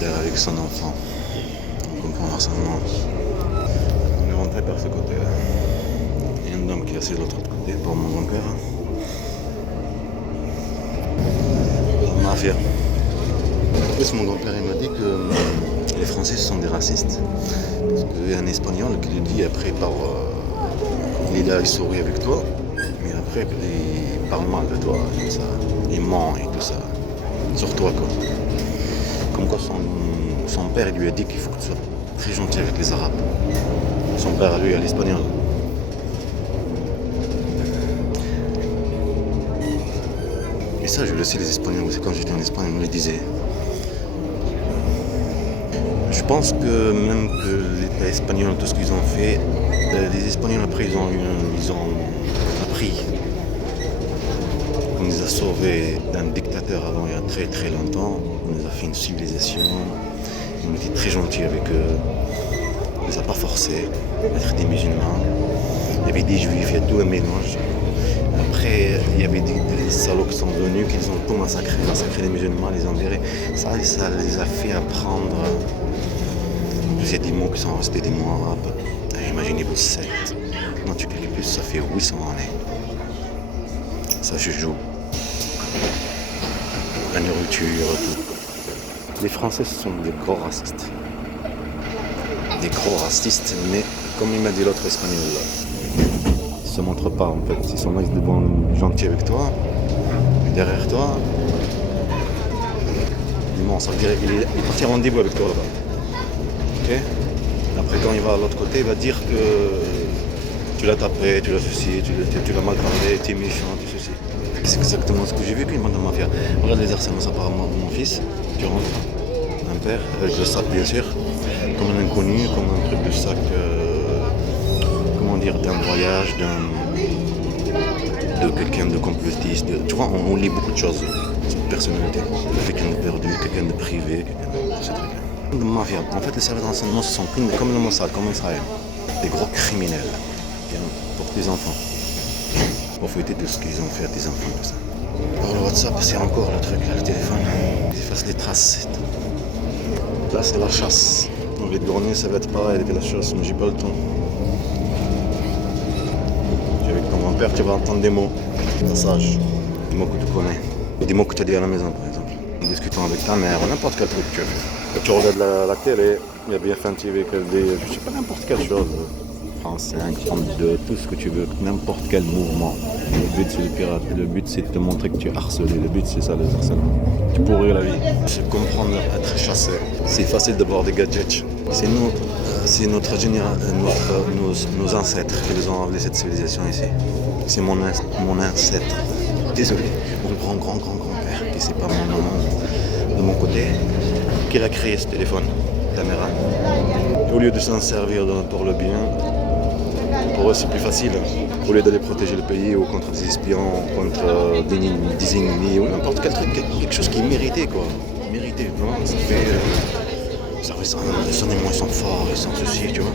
père avec son enfant. On comprend forcément. On est rentré par ce côté-là. Il y a un homme qui est assis de l'autre côté pour mon grand-père. La mafia. En plus, mon grand-père il m'a dit que les Français sont des racistes. Parce qu'il y a un Espagnol qui lui dit après il est là, il sourit avec toi, mais après il parle mal de toi, comme ça. Il ment et tout ça. Sur toi quoi. Comme quoi son père il lui a dit qu'il faut que tu sois très gentil avec les Arabes. Son père à lui, à l'Espagnol. Et ça je le sais les Espagnols aussi, quand j'étais en Espagne, ils me le disaient. Je pense que même que l'État espagnol, tout ce qu'ils ont fait, les Espagnols après ils ont appris. On nous a sauvés d'un dictateur avant il y a très très longtemps. On nous a fait une civilisation. On était très gentils avec eux. On ne les a pas forcés d'être des musulmans. Il y avait des juifs, il y a tout un mélange. Après, il y avait des salauds qui sont venus, qui les ont tout massacrés les musulmans, les enverrés. Ça les a fait apprendre. C'est des mots qui sont restés des mots arabes. Imaginez-vous 7. Non, tu calcules plus, ça fait 800 années. Ça je joue. La nourriture, tout. Les Français sont des gros racistes. Des gros racistes, mais comme il m'a dit l'autre espagnol, ils se montrent pas en fait. Ils sont là, ils sont bons, gentils avec toi. Et derrière toi, ça veut dire qu'il est parti à rendez-vous avec toi là-bas. Okay. Après quand il va à l'autre côté, il va dire que tu l'as tapé, tu l'as ceci, tu l'as mal parlé, tu es méchant, tu ceci. C'est exactement ce que j'ai vécu une bande de mafia. Regarde les harcèlements, ça part à mon fils, tu rentres, un père, avec le sac bien sûr, comme un inconnu, comme un truc de sac, comment dire, d'un voyage, de quelqu'un de complotiste. Tu vois, on lit beaucoup de choses sur la personnalité. Quelqu'un de perdu, quelqu'un de privé, quelqu'un de ce truc-là. De mafia. En fait, les services de renseignement se sont pris comme le Mossad, comme Israël. Des gros criminels pour des enfants. Profiter de ce qu'ils ont fait à des enfants, tout ça. Par le WhatsApp, c'est encore le truc, là, le téléphone. Ils effacent les traces. Là, c'est la chasse. Dans les greniers, ça va être pareil avec la chasse, mais j'ai pas le temps. Avec ton grand-père, tu vas entendre des mots. Des passages. Des mots que tu connais. Ou des mots que tu as dit à la maison, par exemple. En discutant avec ta mère, n'importe quel truc que tu as fait. Quand tu regardes la télé, il y a BFM TV, je sais pas, n'importe quelle chose. France 5, 32, tout ce que tu veux, n'importe quel mouvement. Le but c'est le pirate, le but c'est de te montrer que tu es harcelé, le but c'est ça le harcèlement. Tu pourris la vie. C'est comprendre être chassé. C'est facile d'avoir des gadgets. C'est nous, c'est notre génération, nos ancêtres qui nous ont enlevé cette civilisation ici. C'est mon ancêtre. Désolé, mon grand-père, qui c'est pas mon nom de mon côté, qui a créé ce téléphone, caméra. Au lieu de s'en servir pour le bien, pour eux c'est plus facile. Au lieu d'aller protéger le pays ou contre des espions, contre des ennemis ou n'importe quel truc, quelque chose qui est mérité quoi. Mérité, vraiment, ça fait. Les animaux ils sont forts, ils sont ceci, tu vois.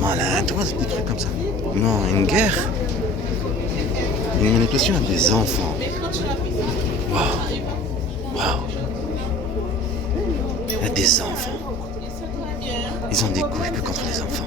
Malin, tu vois, des trucs comme ça. Non, une guerre, une manipulation des enfants. Waouh. Il y a des enfants. Ils ont des couilles que contre les enfants.